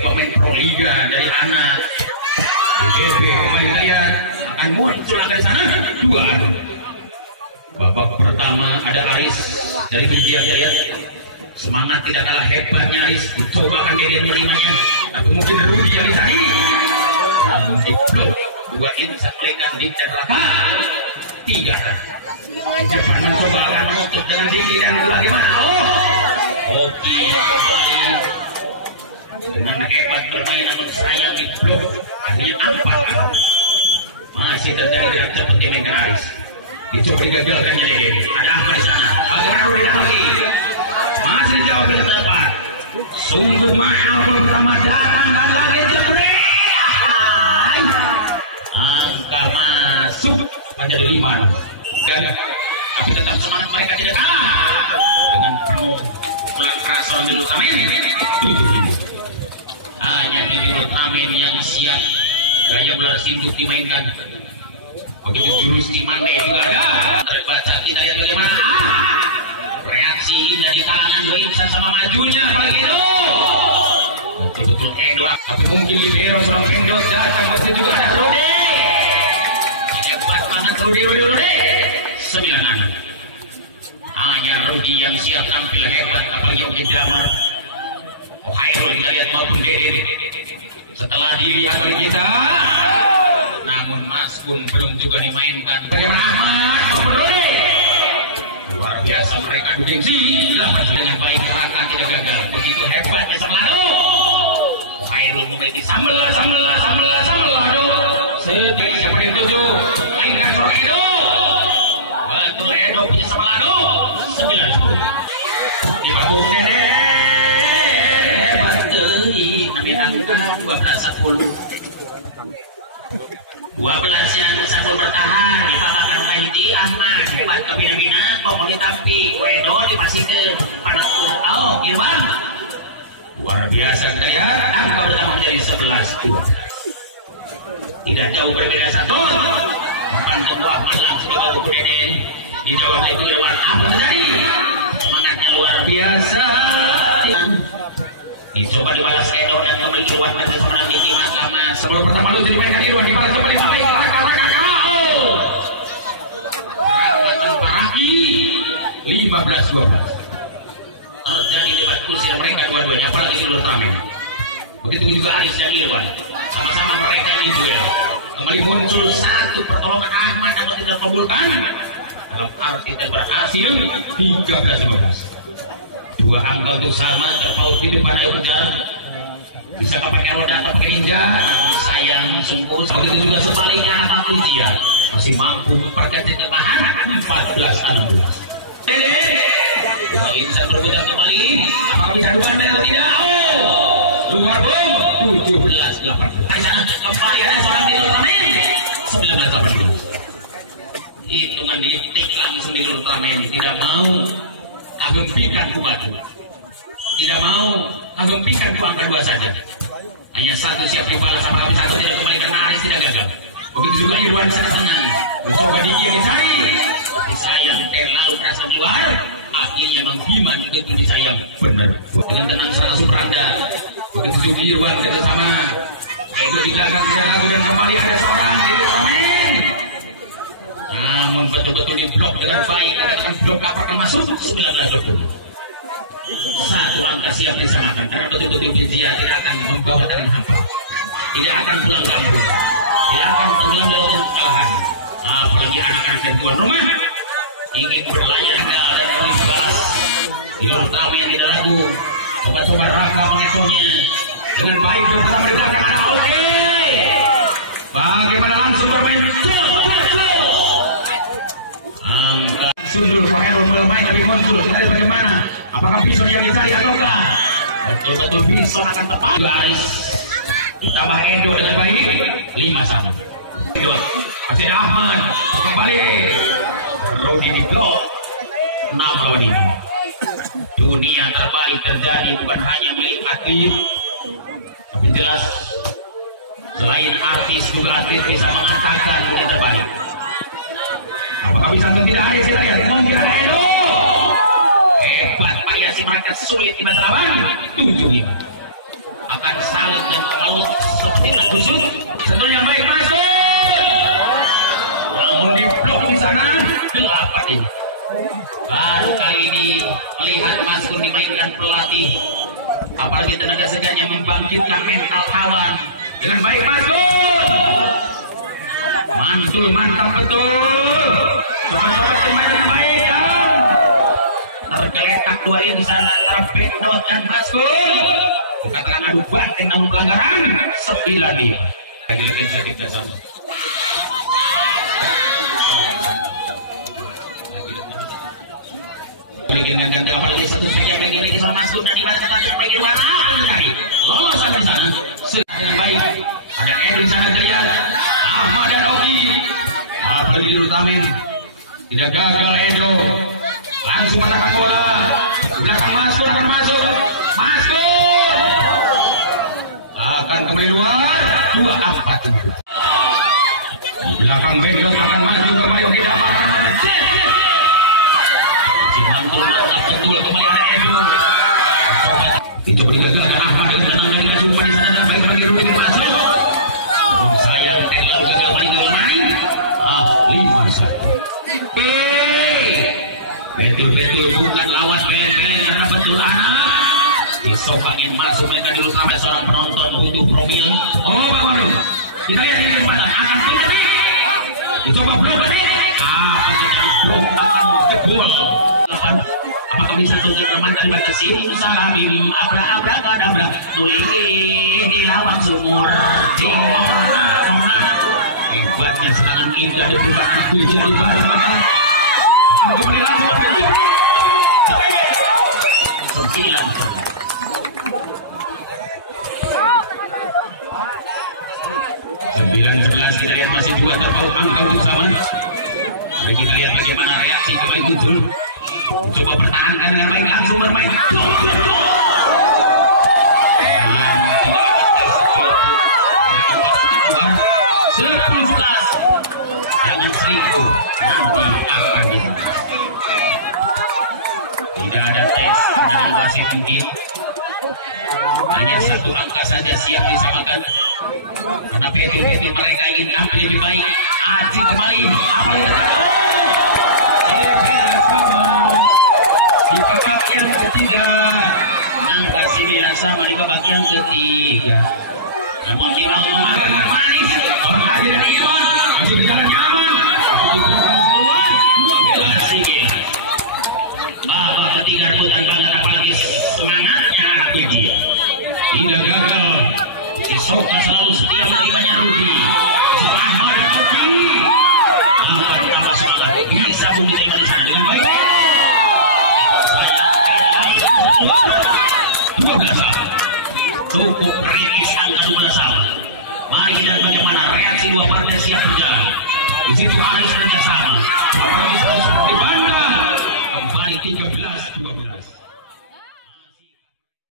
pemain Pro Liga dari anak GP pemain kaya akan muncul di sana. Dua. Babak pertama ada Aris dari Widya Jaya. Semangat tidak kalah hebatnya Aris. Coba akan dia menerimanya, tapi mungkin Rudi jadi tadi. Namun di blok dua ini sampaikan di Raka. Tiga. Jangan mencoba akan menutup dengan tinggi dan bagaimana? Oki kembali dengan hebat bermain, namun sayang di blok akhirnya empat. Masih terjadi gerak seperti Megan Aris. Dicoba digagalkannya deh. Ada apa di sana? Bagaimana Rudi lagi? Masih jauh bila dapat. Sungguh mahal Ramadan kali jebret. Angka masuk pada 5. Gagal. Tapi tetap semangat mereka tidak kalah. Dengan penuh pelanggaran dulu kami ini. Hanya Bibit Amin yang siap. Gaya belas sibuk dimainkan. Begitu jurus Timane juga ada. Terbaca kita lihat bagaimana reaksi dari kalangan dua insan sama majunya begitu. Betul-betul Edo. Tapi mungkin libero seorang Edo datang waktu juga ada Rode. Hebat banget Rode. 9 anak. Hanya Rudi yang siap tampil hebat apalagi yang Damar. Hairul kita lihat maupun Dede. Setelah dilihat oleh kita, namun Mas pun belum juga dimainkan. Rahmat, luar biasa mereka duding sih. Dengan baik Raka tidak gagal. Begitu hebatnya Samlado. Hairul memiliki sambel. Setiap siapa yang tuju, mainkan seorang Edo. Betul Edo punya Samlado. 9. Di bawah Dede. Tapi angka 12-10. 12 yang satu bertahan di belakang Kaiti Ahmad hebat kebina-bina mau tapi Edo dipasih ke Panakul Irwan. Luar biasa gaya angka pertama menjadi 11-2. Tidak jauh berbeda satu. Pantung Ahmad langsung dibawa ke Deden. Dijawab itu Irwan, apa terjadi? Semangatnya luar biasa. Dicoba dibalas Edo dan kembali Irwan maju seorang tinggi Mas. Sebelum pertama itu dimainkan Irwan dibalas coba dibalik. Tanpa rapi 15-12. Terjadi debat kursi mereka dua-duanya apalagi sebelum tampil. Begitu juga Aris dan Irwan. Sama-sama mereka ini juga. Kembali muncul satu pertolongan Ahmad yang tidak terkabulkan. Dalam arti dan berhasil 13-12. Dua angka itu sama terpaut di depan air jalan. Bisa pakai roda atau pakai ninja. Sayang sungguh. Saat itu juga sebaliknya apa dia masih mampu memperkecil ketahanan 14-16. Insan berputar kembali. Apa bisa dua atau tidak? Luar belum. 17-18. Kembali ada seorang di Ultraman. 19-18. Hitungan detik langsung di Ultraman. Tidak mau agempikan kuat. Tidak mau agempikan di angka 2 saja. Hanya satu siap dibalas sama kami satu tidak kembali karena Aris tidak gagal. Begitu juga Irwan sana tengah. Mencoba dicari. Disayang terlalu keras keluar. Akhirnya Bang Biman itu disayang benar. Dengan tenang sana Supranda. Begitu juga Irwan kita sama. Itu tidak akan bisa lalu dan kembali ada seorang di Ultraman. Namun betul-betul diblok dengan baik. Katakan blok apakah masuk 19-20. Satu angka siap disamakan karena betul-betul dia tidak akan membawa dengan hampa. Tidak akan pulang kampung. Tidak akan tenggelam dalam kekalahan. Apalagi anak-anak dan tuan rumah ingin berlayar dan membalas. Ultraman yang tidak ragu. Coba-coba Raka mengekonya dengan baik dan pertama di belakang anak Oke. Bagaimana langsung bermain? Sundul Fairul bermain tapi muncul kita lihat bagaimana apakah bisa dia dicari ataukah betul-betul bisa akan tepat guys. Ditambah Edo dengan baik 5-1. Masih Ahmad kembali Rudi di blok 6 lawan ini. Dunia terbalik terjadi bukan hanya milik atlet tapi jelas selain artis juga atlet bisa mengatakan dan terbalik. Apakah bisa atau tidak ada kita lihat mungkin ada Edo hebat variasi mereka sulit di lawan 7-5 akan selalu membangkitkan mental kawan dengan baik. Mas mantul, mantap betul. Pemain yang baik ya. Tergeletak dua di sana tapi dan Baskul. Dikatakan adu banteng namun pelanggaran 9 nih. Berikan dengan apalagi satu saja bagi sama Masuk dan ibaratnya tadi bagi warna terjadi lolos sampai sana dengan baik. Ada Edwin sana terlihat Ahmad dan Ogi pergi di Rutamin tidak gagal. Edo langsung menekan bola belakang Masuk akan masuk akan kembali luar 2-4 belakang Bengkel akan maju kembali. Oke betul kembali ada Edo itu digagalkan Ahmad dengan tenang dari Sumpa di sana dan baik bagi Rudin masuk sayang terlalu gagal balik ke main 5-1. Betul-betul bukan lawan belen karena betul anak disokangin masuk mereka dulu sampai seorang penonton butuh profil. Bagus kita lihat ini kesempatan akan terjadi dicoba blok apa terjadi blok akan jebol. Apakah bisa tunggu remaja dibatasin salim abra-abra-kadabra tulis di lawang sumur hebatnya serangan indah di belakang jadi barang kembali langsung 9-11 kita lihat masih juga terpaut angka untuk sama. Mari kita lihat bagaimana reaksi pemain muncul. Coba pertahankan dengan baik langsung bermain. Jangan selingkuh. Tidak ada tes, tidak masih mungkin. Hanya satu angka saja siap disamakan. Karena PT mereka ingin tampil lebih baik. Aji kembali. Yang ketiga angka 9 sama di babak yang ketiga. Namun di babak manis akhirnya Iwan masih berjalan nyaman. Babak ketiga bukan banget apalagi semangatnya anak Biji. Tidak gagal. Soka selalu setia menerimanya Rudi. Ahmad dan Ogi akan tambah semangat. Bisa pun diterima di sana dengan baik. Dua belas sama. Cukup kritis angka 12 sama. Mari lihat bagaimana reaksi dua partai siap berjalan. Di situ Aris saja sama. Apalagi seperti Banda kembali 13-12.